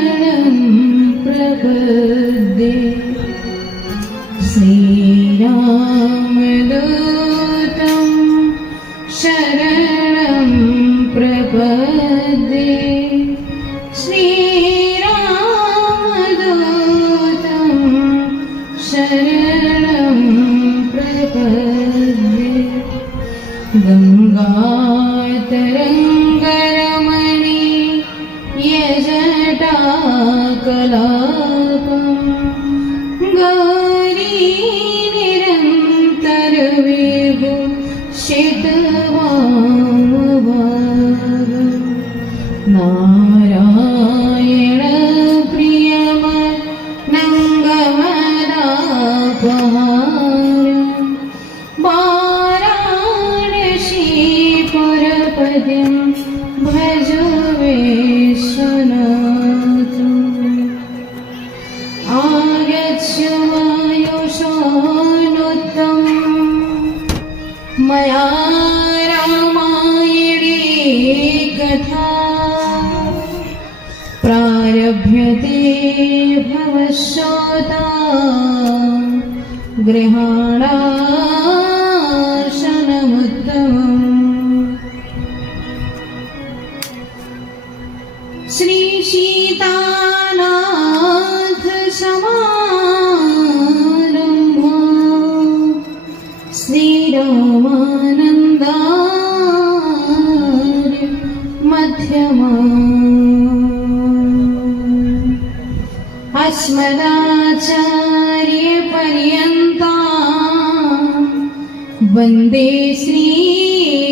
शरणं प्रपद्ये श्रीरामदूतं शरणं प्रपद्ये श्रीरामदूतं शरणं प्रपद्ये गङ्गातरङ्गरमणि यजटाकलापं गौरीनिरन्तरविभूषितवामभागं नारायणप्रियमनङ्गमदापहारं वाराणसीपुरपतिं भजो विश्वनाथम् आगच्छ वायुशानुत्तम मया रामायणे कथा प्रारभ्यते भवश्रोता गृहाणाशनमुत्तमम् श्री सीतानाथ समारम्भो श्रीरामानन्दार्य मध्यमा अस्मदाचार्यपर्यन्ता वन्दे श्रीगुरुपरम्परा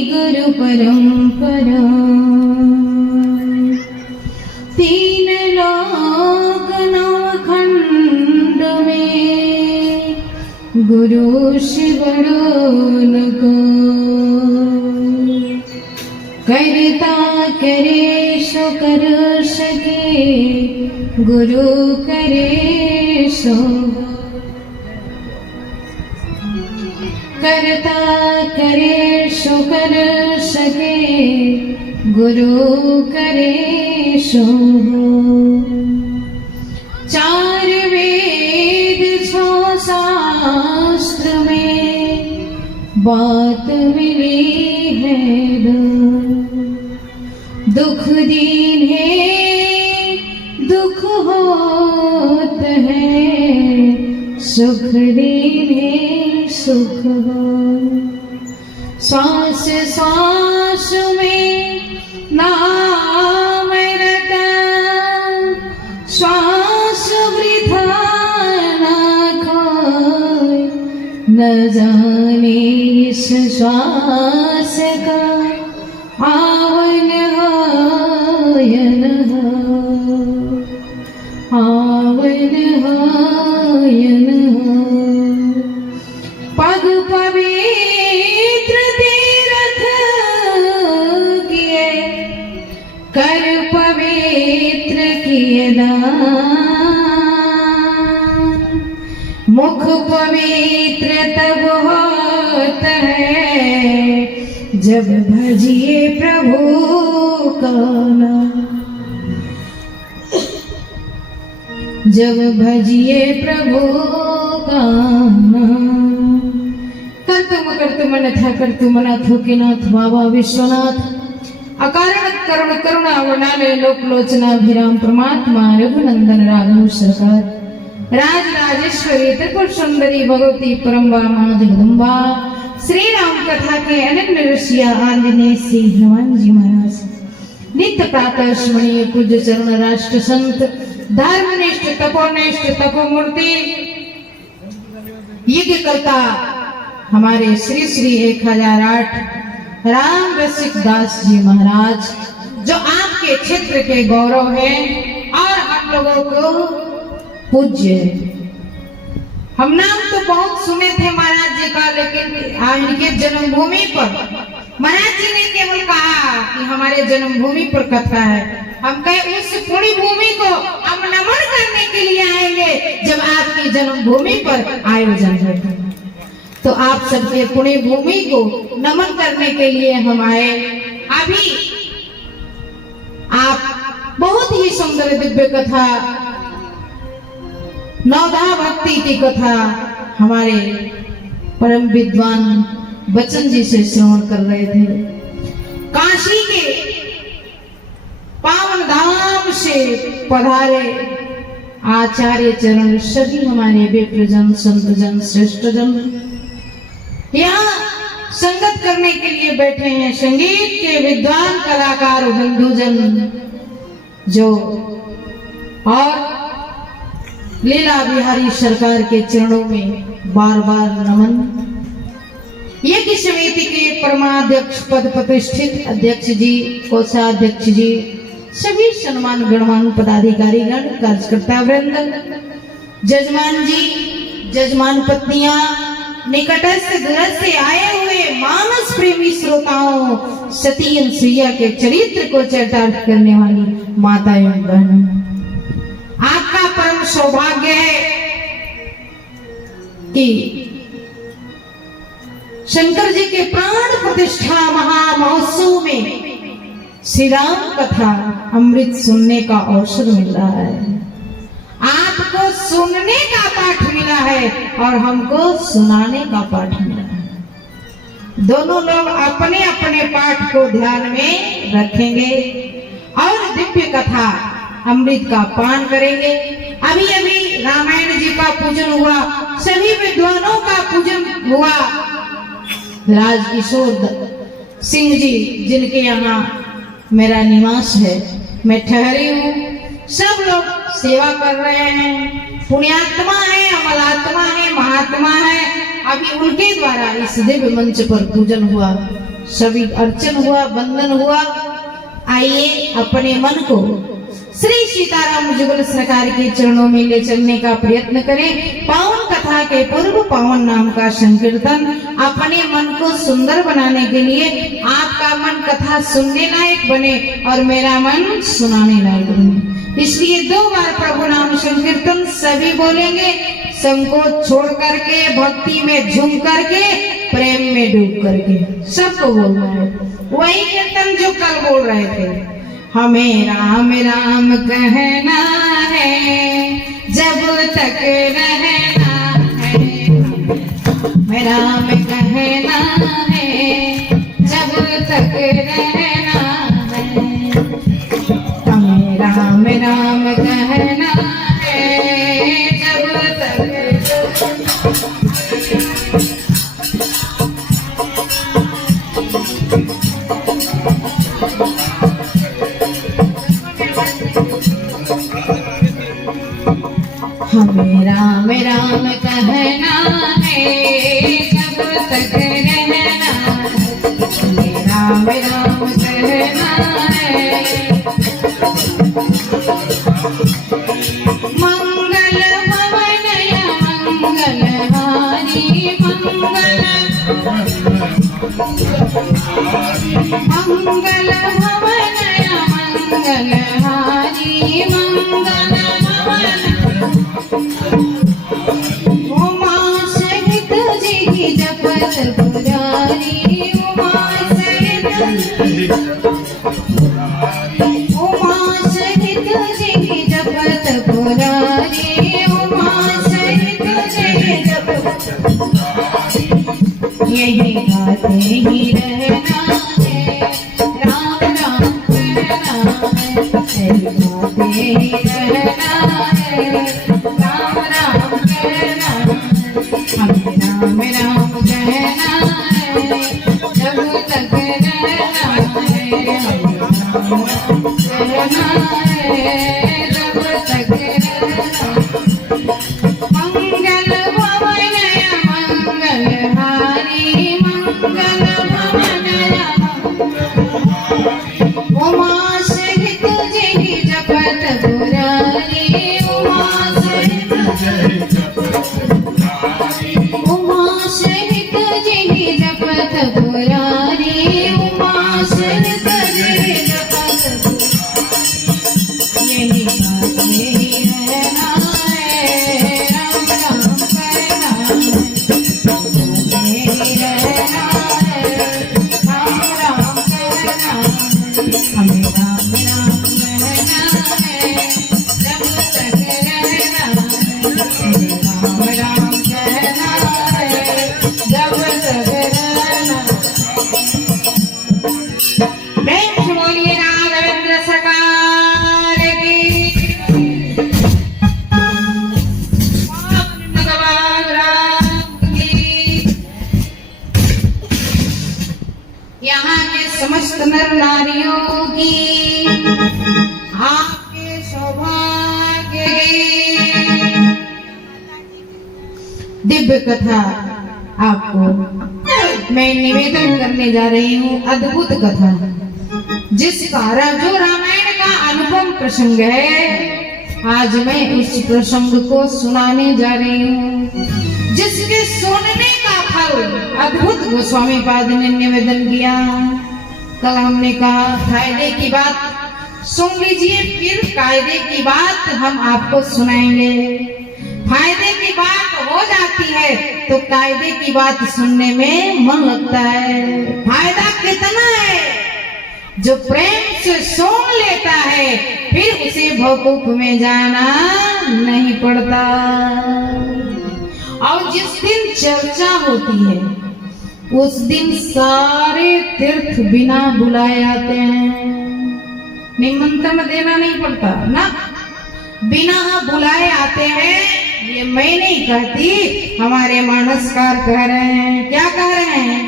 तीन लोक नवखंड में गुरु शिवरो को करता करे सो कर सके गुरु करे सो करता करे सो कर सके गुरु करे सो चार वेद छो शास्त्र में बात मिली है दो दुख दीन है दुख होत है सुख दीन है सुख हो श्वास श्वास में नाम रटा श्वास वृथा न खोए न जाने इस श्वास का आवन हो या न हो आवन हो या न हो पग पवित्र तीर्थ किए कर पवित्र किए दान मुख पवित्र तब होता है जब भजिए प्रभु का नाम जब भजिए प्रभु का नाम कर्तुम नथा कर्तुमनाथ नाथ बाबा विश्वनाथ अकारण करुण करुणा वनालय लोक लोचनाभिराम परमात्मा रघुनंदन राघव सरकार राज राजेश्वरी त्रिपुर सुंदरी भगवती परम्बा माँ जगदम्बा श्री राम कथा के अनन्य ऋषिया आंजनेय श्री हनुमान जी महाराज नित्य प्रातः स्मरणीय पूज्य चरण राष्ट्र संत धर्मनिष्ठ तपोनिष्ठ तपोमूर्ति यज्ञ करता हमारे श्री श्री 1008 राम रसिक दास जी महाराज जो आपके क्षेत्र के गौरव है और हम लोगों को पूज्य। हम नाम तो बहुत सुने थे महाराज जी का, लेकिन इनके जन्मभूमि पर महाराज जी ने केवल कहा कि हमारे जन्मभूमि पर कथा है। हम कहे उस पुण्य भूमि को हम नमन करने के लिए आएंगे जब आपकी जन्मभूमि पर आयोजन होगा। तो आप सबके पुण्य भूमि को नमन करने के लिए हम आए। अभी आप बहुत ही सुंदर दिव्य कथा, नवधा भक्ति की कथा हमारे परम विद्वान बच्चन जी से श्रवण कर रहे थे। काशी के पावन धाम से पधारे आचार्य चरण सभी हमारे विप्रजन, संतजन, श्रेष्ठजन यहाँ संगत करने के लिए बैठे हैं। संगीत के विद्वान कलाकार बंधुजन जो और लीला बिहारी सरकार के चरणों में बार बार नमन। यज्ञ समिति के परमाध्यक्ष पद प्रतिष्ठित अध्यक्ष जी, कोषाध्यक्ष जी, सभी सम्मान गणमान पदाधिकारी गण, कार्यकर्ता वृंद, जजमान जी, जजमान पत्नियां, निकटस्थ दूरस्थ से आए हुए मानस प्रेमी श्रोताओं, सती अनुसुईया के चरित्र को चरितार्थ करने वाली माता एवं बहनों, आपका परम सौभाग्य है कि शंकर जी के प्राण प्रतिष्ठा महामहोत्सव में श्री राम कथा अमृत सुनने का अवसर मिल रहा है। आपको सुनने का पाठ मिला है और हमको सुनाने का पाठ मिला है। दोनों लोग अपने अपने पाठ को ध्यान में रखेंगे और दिव्य कथा अमृत का पान करेंगे। अभी अभी रामायण जी का पूजन हुआ, सभी विद्वानों का पूजन हुआ। राजकिशोर सिंह जी जिनके यहाँ मेरा निवास है, मैं ठहरी हूँ, सब लोग सेवा कर रहे हैं। पुण्यात्मा है, अमलात्मा है, महात्मा है। अभी उनके द्वारा इस दिव्य मंच पर पूजन हुआ, सभी अर्चन हुआ, वंदन हुआ। आइए अपने मन को श्री सीताराम जुगल सरकार के चरणों में ले चलने का प्रयत्न करें। पावन कथा के पूर्व पावन नाम का संकीर्तन अपने मन को सुंदर बनाने के लिए आपका मन कथा सुनने लायक बने और मेरा मन सुनाने लायक बने, इसलिए 2 बार प्रभु नाम संकीर्तन सभी बोलेंगे। संकोच छोड़ करके, भक्ति में झूम करके, प्रेम में डूब करके सबको बोलना है। वही कीर्तन जो कल बोल रहे थे, हमें राम राम कहना है जब तक रहना है, हमें राम कहना है जब तक रहना है, हमें राम राम कहना है जब तक। हमें राम राम कहना है जब तक रहना है, हमें राम राम कहना है। मंगल भवन या मंगल हारी, मंगल भवन या मंगल हारी, मंगल भवन। उमा सहित जी जपत पुरारी, उमा सहित, उमा सहित जी जपत पुरारी, उमा सहित जी जपत। यही गाते ही रहना है, राम राम कहना है, यही गाते ही रहना है, राम राम कहना है, हमें राम राम कहना है जब तक रहना है, हमें राम कहना है जब तक रहना। मंगल भवन या मंगल हारी, मंगल भवन या उमा सहित जी जपत पुरारी, उमा सहित, उमा सहित जी जपत पुरारी, उमा सहित जी जपत। यही दिव्य कथा आपको मैं निवेदन करने जा रही हूँ। अद्भुत कथा जिसका जो रामायण का अनुपम प्रसंग है, आज मैं उस प्रसंग को सुनाने जा रही हूँ, जिसके सुनने का फल अद्भुत गोस्वामी पाद ने निवेदन किया। कल हमने कहा फायदे की बात सुन लीजिए, फिर कायदे की बात हम आपको सुनाएंगे। फायदे की बात हो जाती है तो कायदे की बात सुनने में मन लगता है। फायदा कितना है, जो प्रेम से सुन लेता है फिर उसे भवकूप में जाना नहीं पड़ता। और जिस दिन चर्चा होती है उस दिन सारे तीर्थ बिना बुलाए आते हैं। निमंत्रण देना नहीं पड़ता ना, बिना बुलाए आते हैं। ये मैं नहीं कहती, हमारे मानसकार कह रहे हैं। क्या कह रहे हैं?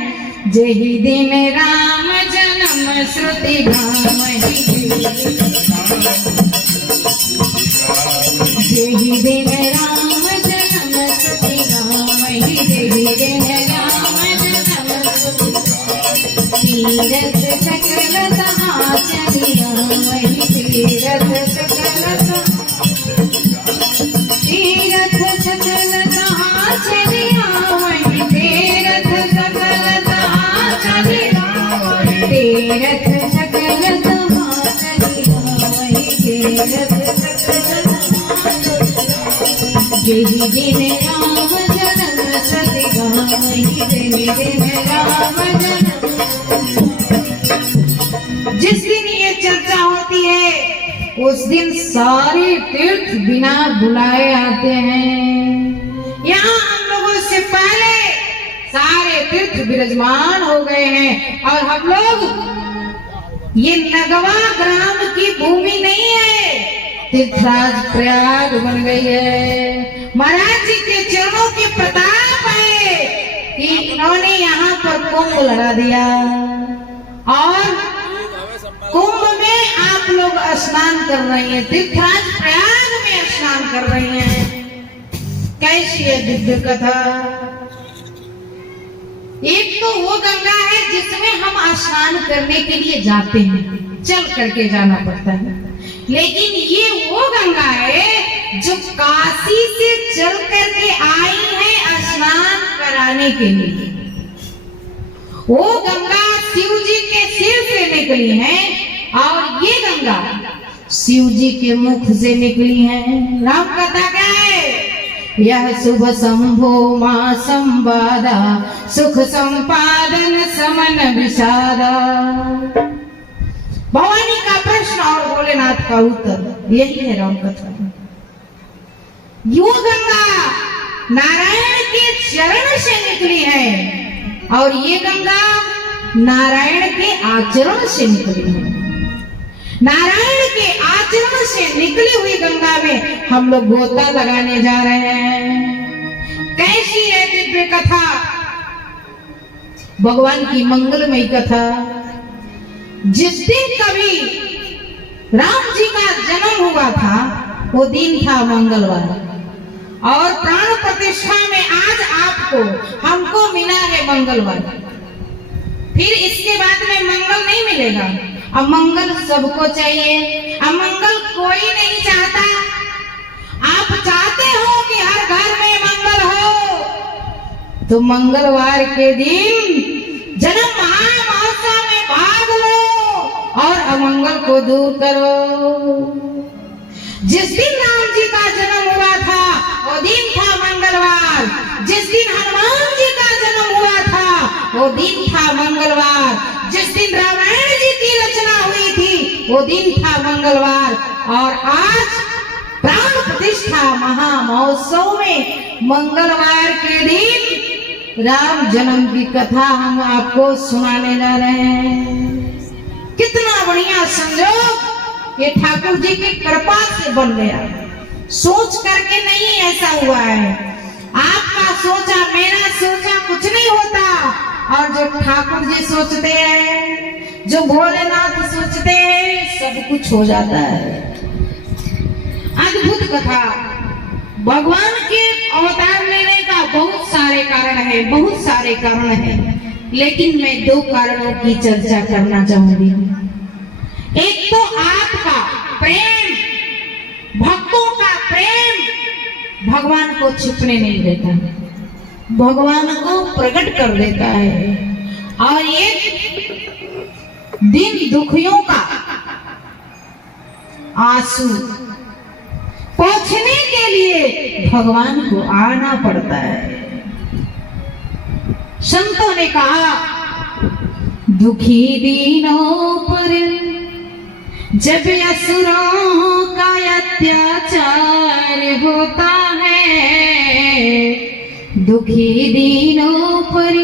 जेहि दिन राम जन्म श्रुति गावहि, जेहि दिन राम जन्म श्रुति गावहि, जेहि दिन राम जन्म श्रुति तीरथ सकल तहाँ चलिया वही, तीरथ सकल तीरथ सकल तहाँ चलिया वही, तीरथ सकल तहाँ चलिया वही, तीरथ सकल तहाँ चलिया वही, तीरथ सकल जेहि दिन राम जन्म श्रुति गावहि, जेहि दिन राम जन्म। जिस दिन ये चर्चा होती है उस दिन सारे तीर्थ बिना बुलाए आते हैं। यहाँ हम लोगों से पहले सारे तीर्थ विराजमान हो गए हैं और हम लोग, ये नगवा ग्राम की भूमि नहीं है, तीर्थराज प्रयाग बन गई है। महाराज जी के चरणों के प्रताप है कि इन्होंने यहाँ पर कुंभ लगा दिया और कुंभ में आप लोग स्नान कर रही हैं, तीर्थराज प्रयाग में स्नान कर रही हैं। कैसी है दिव्य कथा। एक तो वो गंगा है जिसमें हम स्नान करने के लिए जाते हैं, चल करके जाना पड़ता है, लेकिन ये वो गंगा है जो काशी से चल करके आई है स्नान कराने के लिए। वो गंगा शिव जी के सिर से निकली है और ये गंगा शिव जी के मुख से निकली है। राम कथा क्या है? यह शुभ शंभो मां संवादा, सुख संपादन समन विषादा। भवानी का प्रश्न और भोलेनाथ का उत्तर, यही है राम कथा। यो गंगा नारायण के चरण से निकली है और ये गंगा नारायण के आचरण से निकली है। नारायण के आचरण से निकली हुई गंगा में हम लोग गोता लगाने जा रहे हैं। कैसी है दिव्य कथा, भगवान की मंगलमयी कथा। जिस दिन कभी राम जी का जन्म हुआ था वो दिन था मंगलवार, और प्राण प्रतिष्ठा में आज आपको हमको मिला है मंगलवार। फिर इसके बाद में मंगल नहीं मिलेगा। अब मंगल सबको चाहिए, अब मंगल कोई नहीं चाहता। आप चाहते हो कि हर घर में मंगल हो, तो मंगलवार के दिन जन्म महामहोत्सव में भाग लो और अमंगल को दूर करो। जिस दिन राम जी का जन्म हुआ था वो दिन था मंगलवार, जिस दिन हनुमान जी का जन्म हुआ था वो दिन था मंगलवार, जिस दिन रामायण जी की रचना हुई थी वो दिन था मंगलवार, और आज प्राण प्रतिष्ठा महामहोत्सव में मंगलवार के दिन राम जन्म की कथा हम आपको सुनाने जा रहे हैं। कितना बढ़िया संजोग, ये ठाकुर जी की कृपा से बन गया। सोच करके नहीं ऐसा हुआ है, आपका सोचा मेरा सोचा कुछ नहीं होता, और जो ठाकुर जी सोचते हैं, जो भोलेनाथ सोचते हैं, सब कुछ हो जाता है। अद्भुत कथा, भगवान के अवतार लेने का बहुत सारे कारण है, बहुत सारे कारण है, लेकिन मैं दो कारणों की चर्चा करना चाहूंगी। एक तो आपका प्रेम, भक्तों का प्रेम भगवान को छिपने नहीं देता, भगवान को प्रकट कर देता है। और एक दिन दुखियों का आंसू पोंछने के लिए भगवान को आना पड़ता है। संतों ने कहा, दुखी दीनों पर जब असुरों का अत्याचार होता है, दुखी दीनों पर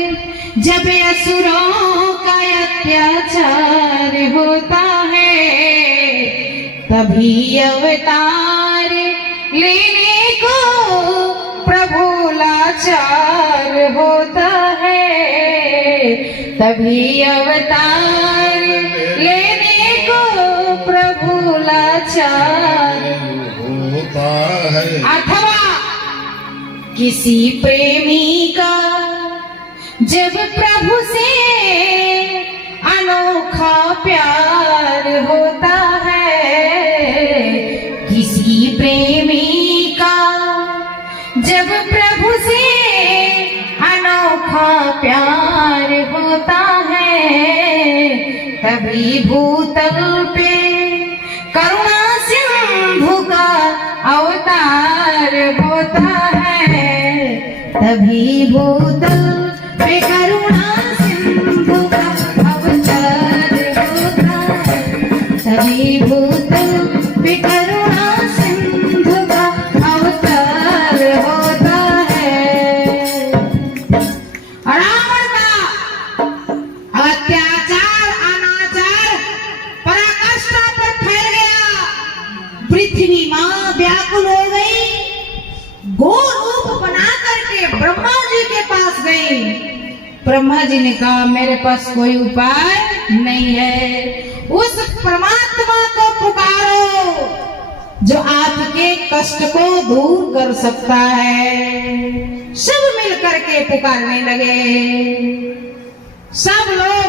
जब असुरों का अत्याचार होता है, तभी अवतार लेने को प्रभु लाचार होता है, तभी अवतार लेने को प्रभु लाचार होता है। अथवा किसी प्रेमी का जब प्रभु से अनोखा प्यार होता है, किसी प्रेमी का जब प्रभु से अनोखा प्यार होता है, तभी भूतल पे करुणा सिंधु का अवतार होता है, तभी भूतल पे करुणा सिंधु का अवतार होता है, तभी भूतल पे करुणा सिंधु का अवतार होता है। रावण का अत्याचार, अनाचार, पराकाष्ठा पर फैल गया, पृथ्वी मां व्याकुल हो गई, घोर रूप बना करके ब्रह्मा जी के पास गई। ब्रह्मा जी ने कहा, मेरे पास कोई उपाय नहीं है, उस परमात्मा को पुकारो जो आपके कष्ट को दूर कर सकता है। सब मिलकर के पुकारने लगे। सब लोग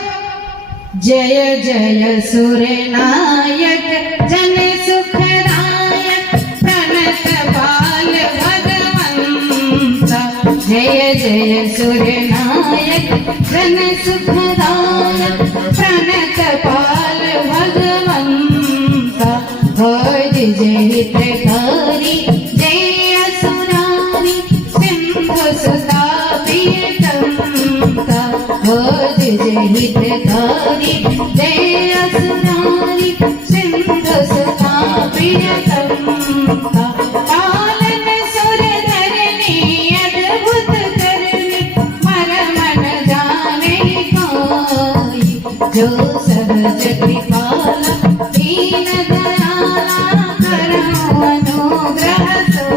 जय जय सूर्य नायक जन सुखदायक प्रणत बाल भगवंता, जय जय सूर्य नायक जन सुखदायक प्रणत बाल भगवंता, भज जय हितकारी जय असुरारी सिंधु सुता प्रियतमता, भज जय हितकारी जय असुरारी सिंधु सुता प्रियतमता, पालन सुर धरनी अद्भुत करनी मर मन जाने कोई, जो सहज कृपाला दीन दयाला करो अनुग्रह सो,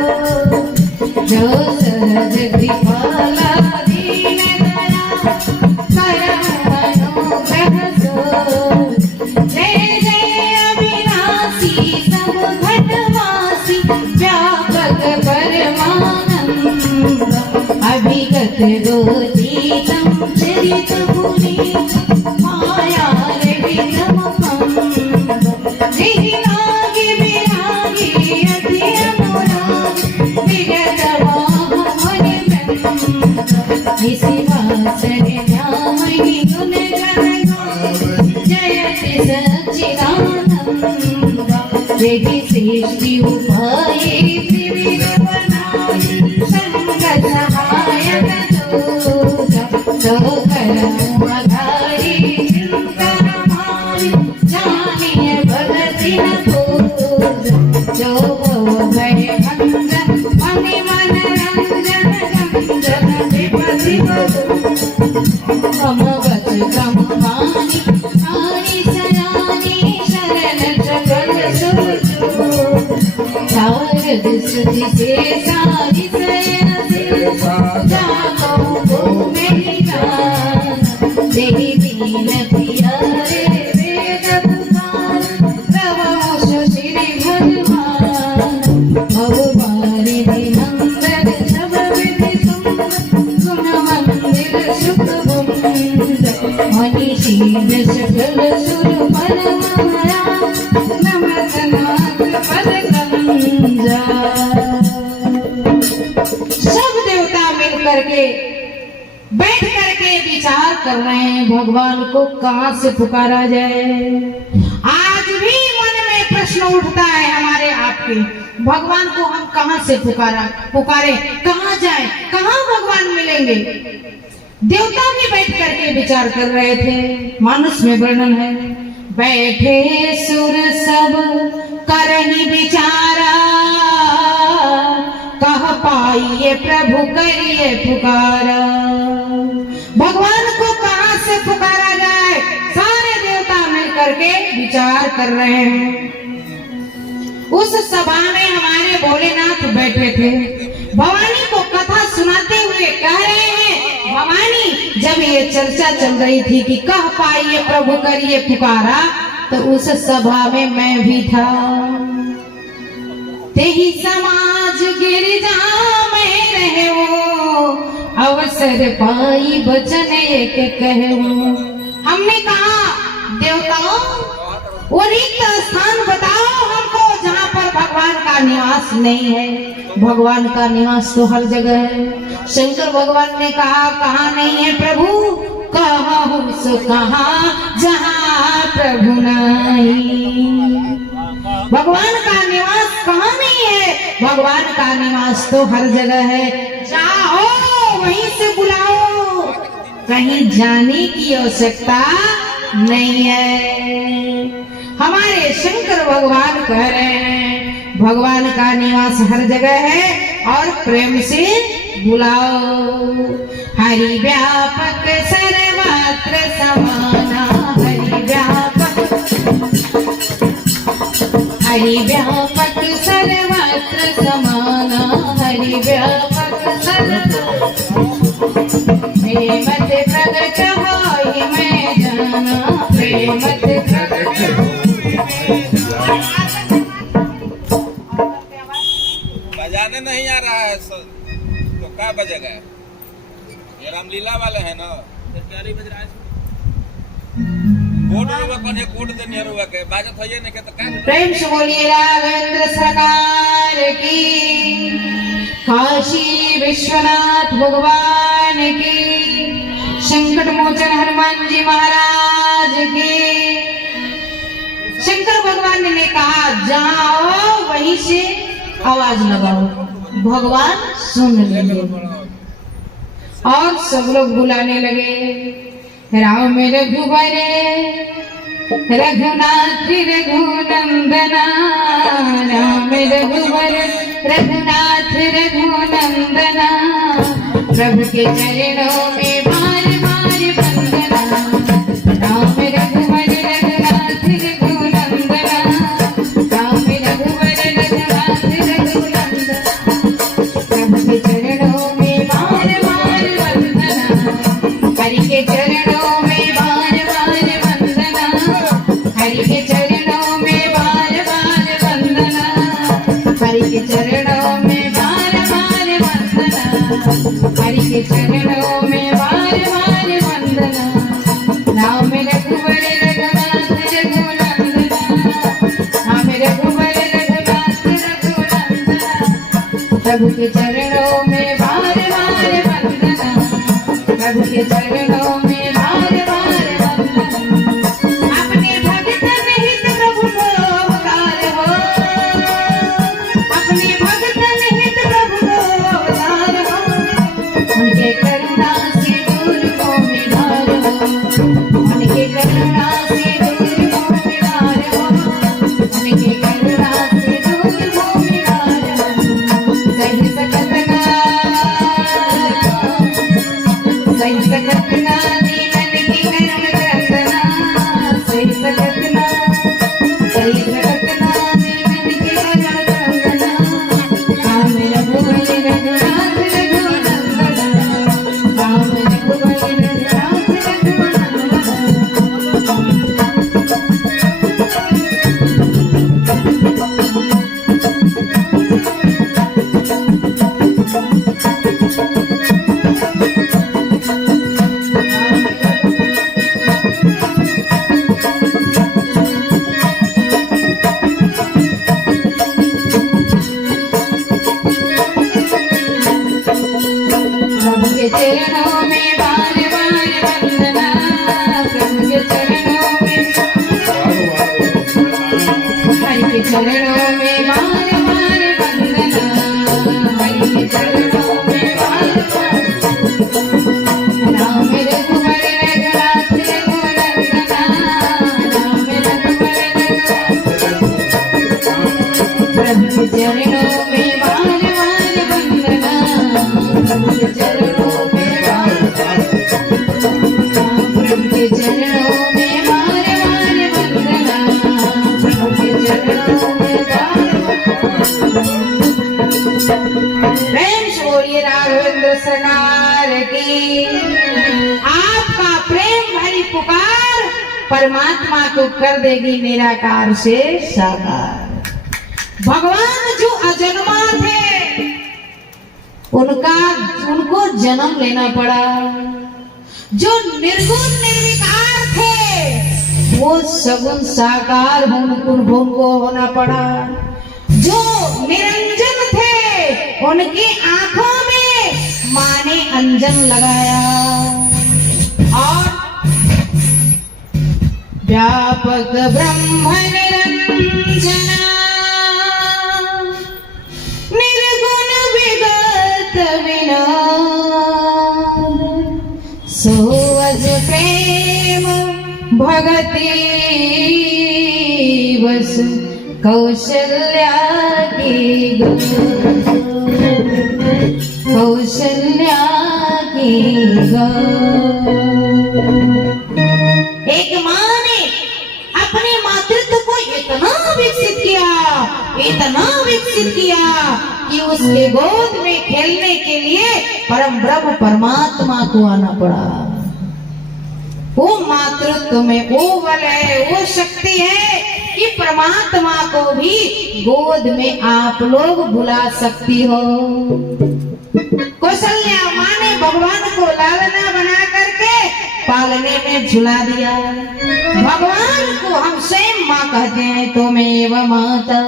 जो सहज कृपाला दीन दयाला करो अनुग्रह सो, जय जय अविनाशी सब घटवासी व्यापक परमानंद, अभिगत दोतीतम चरित मुनि माया रहितम पंद, विरागी विरागी अति अनुरागी विगत वाहन बंद, निशिवासन ध्यामहि गुण गण गावहि जयति सच्चिदानंद, जगि सृष्टि उपाये त्रिविध बनाये संग सहायक दूजा, सो करम आधारी चिंतन मारी जानिए भगति न पूजा, जो भय भंजन मनि मन रंजन रंजन विपति हम वच कम वाणी आनी सयानी शरण जगत सुरजो, शारद श्रुति से सारी सयन से जाको गो मेरी गाना, देहि दीन प्रियारे वेद पुकार प्रवोश श्री भगवान, भगवान मंगल सब विधि सुंदर शील सकल सुर परमया नमत नाथ पद कंजा। सब देवता मिल करके बैठ करके विचार कर रहे हैं भगवान को कहां से पुकारा जाए। आज भी मन में प्रश्न उठता है हमारे आपके, भगवान को हम कहां से पुकारे, कहां जाए, कहां भगवान मिलेंगे। देवता भी बैठ करके विचार कर रहे थे। मानुष में वर्णन है, बैठे सुर सब करहि विचारा, कह पाइए प्रभु करिए पुकारा। भगवान को कहां से पुकारा जाए, सारे देवता मिल करके विचार कर रहे हैं। उस सभा में हमारे भोलेनाथ बैठे थे। भवानी को कथा सुनाते हुए कह रहे हैं, भवानी जब ये चर्चा चल रही थी कि कह पाइए प्रभु करिए पुकारा, तो उस सभा में मैं भी था। तेही समाज गिरजा में रहे हो, अवसर पाई बचन एक कहूं। हमने कहा देवताओं वो रिक्त स्थान बताओ हमको जहाँ पर भगवान का निवास नहीं है। भगवान का निवास तो हर जगह है। शंकर भगवान ने कहा कहाँ नहीं है प्रभु, कहूं सो कहाँ जहाँ प्रभु नहीं। भगवान का निवास कहाँ नहीं है, भगवान का निवास तो हर जगह है। जाओ वहीं से बुलाओ, कहीं जाने की आवश्यकता नहीं है। हमारे शंकर भगवान कह रहे हैं भगवान का निवास हर जगह है और प्रेम से बुलाओ। हरि व्यापक सर्वत्र समाना, हरि व्यापक सर्वत्र समाना, हरि व्यापक सर्वत्र। प्रेमत प्रगट होई मैं जाना, प्रेमत प्रगट। बजाने नहीं आ रहा है तो क्या बजेगा? ये रामलीला वाले हैं ना, बज रहा है। कोट देने रुआ के बाजत होइए नहीं के तो क्या? प्रेम से बोलिए राघवेंद्र सरकार की, काशी विश्वनाथ भगवान की, संकट मोचन हनुमान जी महाराज की। शंकर भगवान ने कहा जाओ वहीं से आवाज लगाओ, भगवान सुन लेंगे। और सब लोग बुलाने लगे, राम रघुवरे रघुनाथ रघुनंदना, राम रघुवर रघुनाथ रघुनंदना। प्रभु के चरणों में बार बार वंदना, राम रघुवर रघुनाथ रघुनंदना, राम रघुवर रघुनाथ रघुनंदना। प्रभु के चरणों में बार बार वंदना, हरि के चरणों में बार बार वंदना, हरि के चरणों में बार बार वंदना, हरि के चरणों में बार बार वंदना, हरि के चरणों में बार बार वंदना। राम रघुवर रघुनाथ रघुनंदना, राम रघुवर रघुनाथ रघुनंदना। प्रभु के चरणों में बार बार वंदना, प्रभु के चरणों में बार बार वंदना। अपने भक्त निहित प्रभु को अवतार हो, अपने भक्त निहित प्रभु को अवतार हो। उनके करुणा से दूर को निधार हो, उनके करुणा से दूर को निधार हो, उनके करुणा से दूर को निधार हो। सही सकत ना चरणों में बार बार वंदना, हरि के चरणों में बार बार राम रघुवर रघुनाथ रघुनंदना, राम रघुवर प्रभु के चरणों में बार बार वंदना, प्रभु के चरणों में बार बार प्रभु के चरणों में बार बार वंदना, प्रभु के चरणों में बार प्रेम से बोलिए राघवेंद्र सरकार की। आपका प्रेम भरी पुकार परमात्मा को कर देगी निराकार से साकार। भगवान जो अजन्मा थे उनको जन्म लेना पड़ा, जो निर्गुण निर्विकार थे वो सगुण साकार उनको होना पड़ा, जो निरंजन थे उनकी आंखों में मां ने अंजन लगाया, और व्यापक ब्रह्म निरंजना निर्गुण विगत विनोद, सो अज प्रेम भगति बस कौशल्या की गोद, कौशल्या की गोद। एक माँ ने अपने मातृत्व को इतना विकसित किया कि उसके गोद में खेलने के लिए परम ब्रह्म परमात्मा को आना पड़ा। वो मातृत्व में वो बल है, वो शक्ति है कि परमात्मा को भी गोद में आप लोग बुला सकती हो। कौशल्या माँ ने भगवान को लालना बना करके पालने में झुला दिया। भगवान को हम स्वयं माँ कहते हैं, त्वमेव माता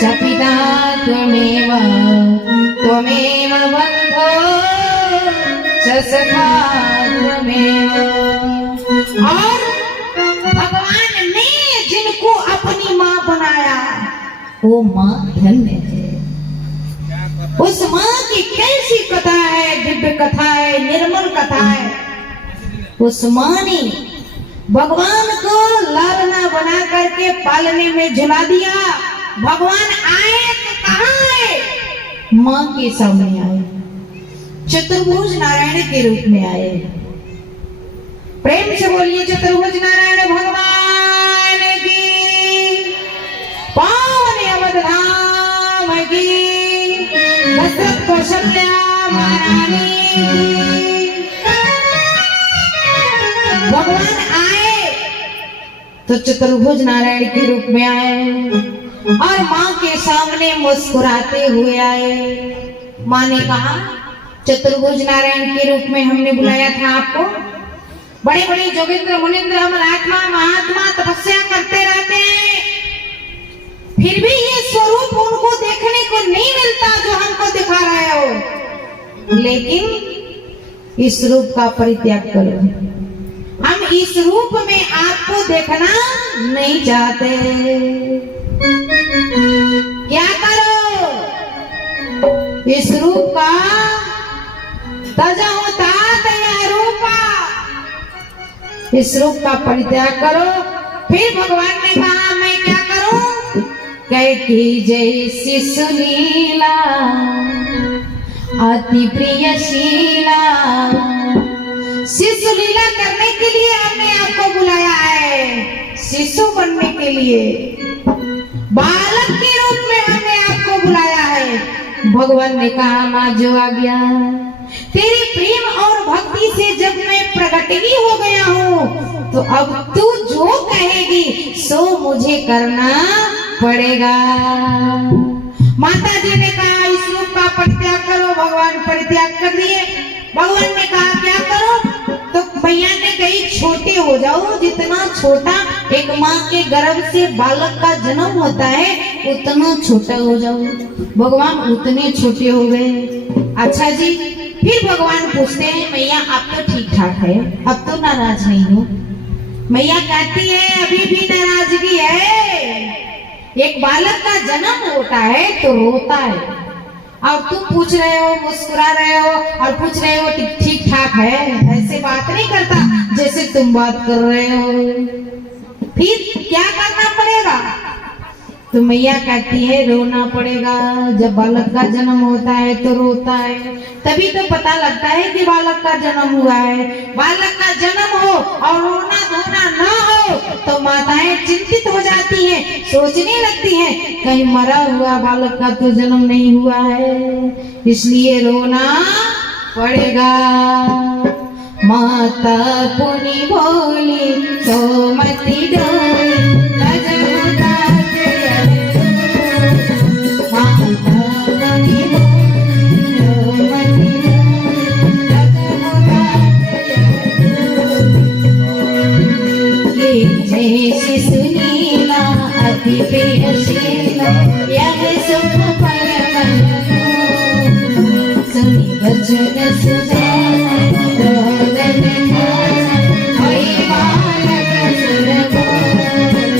च पिता त्वमेव बंधो च सखा त्वमेव। और भगवान ने जिनको अपनी माँ बनाया वो माँ धन्य है। उस माँ की कैसी कथा है, दिव्य कथा है, निर्मल कथा है। उस माँ ने भगवान को लालना बना करके पालने में झुला दिया। भगवान आए तो कहाँ आए? माँ के सामने आए, चतुर्भुज नारायण के रूप में आए। प्रेम से बोलिए चतुर्भुज नारायण भगवान की, पावन अवध धाम की, दशरथ कौशल्या महारानी की। भगवान आए तो चतुर्भुज नारायण के रूप में आए और माँ के सामने मुस्कुराते हुए आए। माँ ने कहा, चतुर्भुज नारायण के रूप में हमने बुलाया था आपको। बड़े बड़े जोगिंद्र मुनिंद्र महात्मा महात्मा तपस्या करते रहते हैं, फिर भी ये स्वरूप उनको देखने को नहीं मिलता जो हमको दिखा रहे हो। लेकिन इस रूप का परित्याग करो, हम इस रूप में आपको देखना नहीं चाहते। क्या करो? इस रूप का तजा होता तया रूपा, इस रूप का परित्याग करो। फिर भगवान ने कहा, मैं क्या करूं? कैकी जैसी सुनीला अति प्रियशीला, शिशु लीला करने के लिए हमने आपको बुलाया है, शिशु बनने के लिए, बालक के रूप में हमने आपको बुलाया है। भगवान ने कहा, माँ जो आ गया, तेरे प्रेम और भक्ति से जब मैं प्रकट ही हो गया हूँ तो अब तू जो कहेगी सो मुझे करना पड़ेगा। माता जी ने कहा, इस रूप का परित्याग करो। भगवान परित्याग कर दिए। भगवान ने कहा, क्या करो? तो भैया ने कही, छोटे हो जाओ। जितना छोटा एक माँ के गर्भ से बालक का जन्म होता है उतना छोटा हो जाओ। भगवान उतने छोटे हो गए। अच्छा जी, फिर भगवान पूछते हैं, मैया आप तो ठीक ठाक है, अब तो नाराज नहीं हो? मैया कहती है, अभी भी नाराजगी है। एक बालक का जन्म होता है तो रोता है, और तुम पूछ रहे हो, मुस्कुरा रहे हो और पूछ रहे हो ठीक ठाक है। ऐसे बात नहीं करता जैसे तुम बात कर रहे हो। फिर क्या करना पड़ेगा? तो मैया कहती है रोना पड़ेगा। जब बालक का जन्म होता है तो रोता है, तभी तो पता लगता है कि बालक का जन्म हुआ है। बालक का जन्म हो और रोना धोना ना हो तो माताएं चिंतित हो जाती हैं, सोचने लगती हैं कहीं मरा हुआ बालक का तो जन्म नहीं हुआ है, इसलिए रोना पड़ेगा। माता पुनि बोली सोमती डोली, सुनीला अति प्रियशीला यह सुख परम सुनी वचन सुजान दोलन होई बालक सुरगोन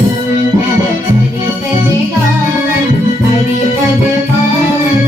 यह चरित जिगान हरि पद पावन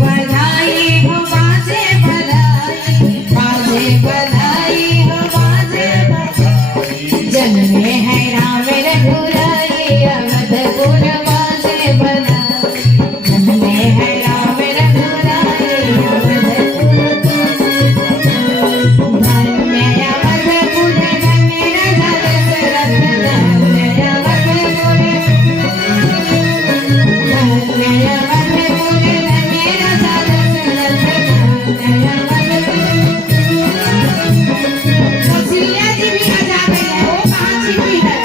बधाई हो बाजे बधाई, बाजे बधाई हो बाजे बधाई। जन्मे है राम रघुराई अवधपुर बाजे बधाई। जन्मे है राम रघुराई अवधपुर धन्य अवधपुर धन्य राजा दशरथ धन्य अवधपुर धन्य अवधपुर धन्य राजा दशरथ धन्य अवधपुर। कौशल्या जी भी आ जा गई है, वो कहाँ छिपी है?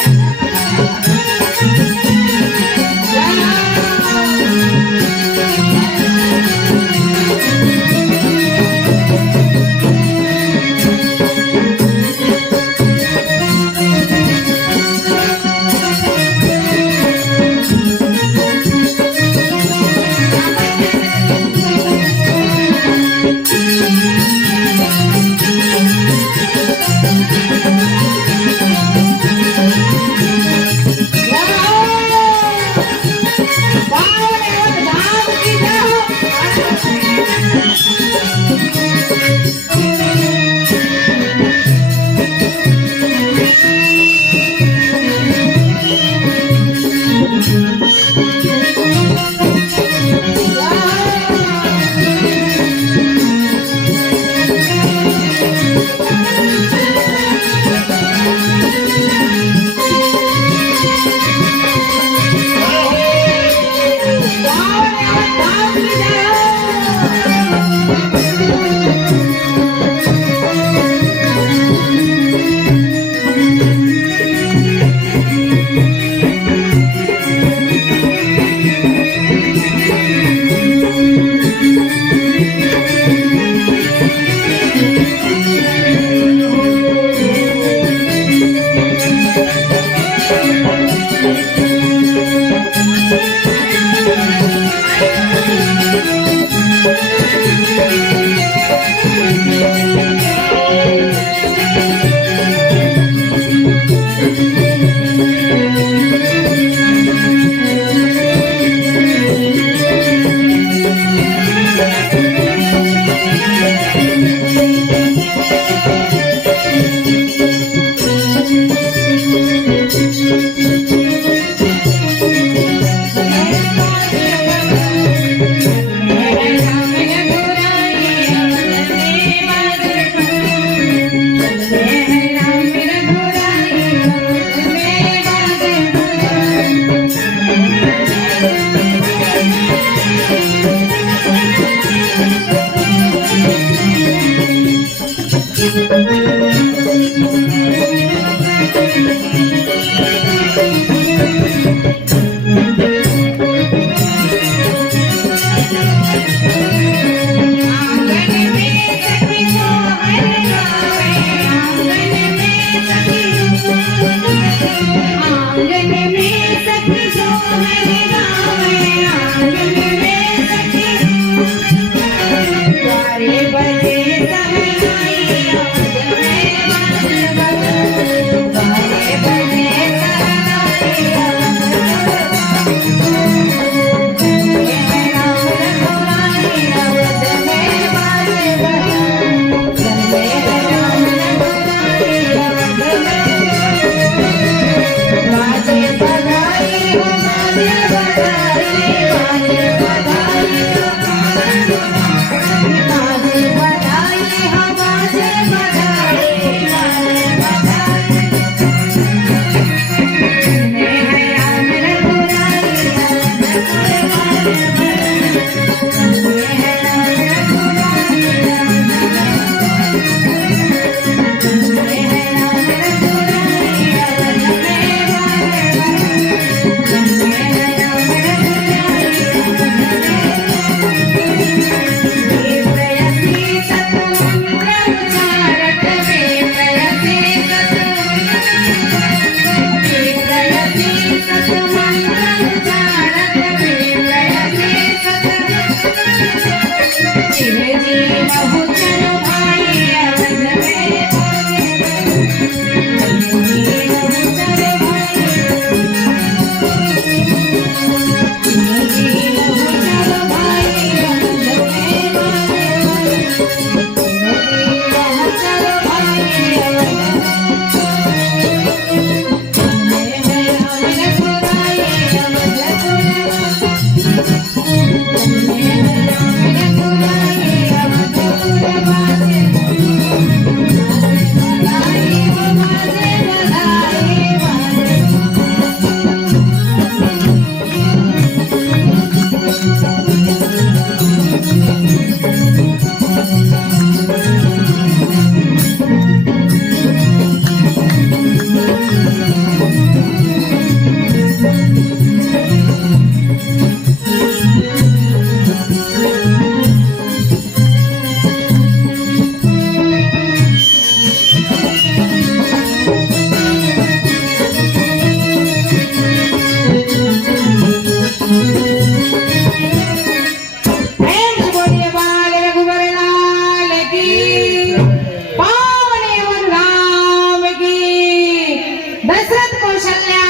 कौशल्या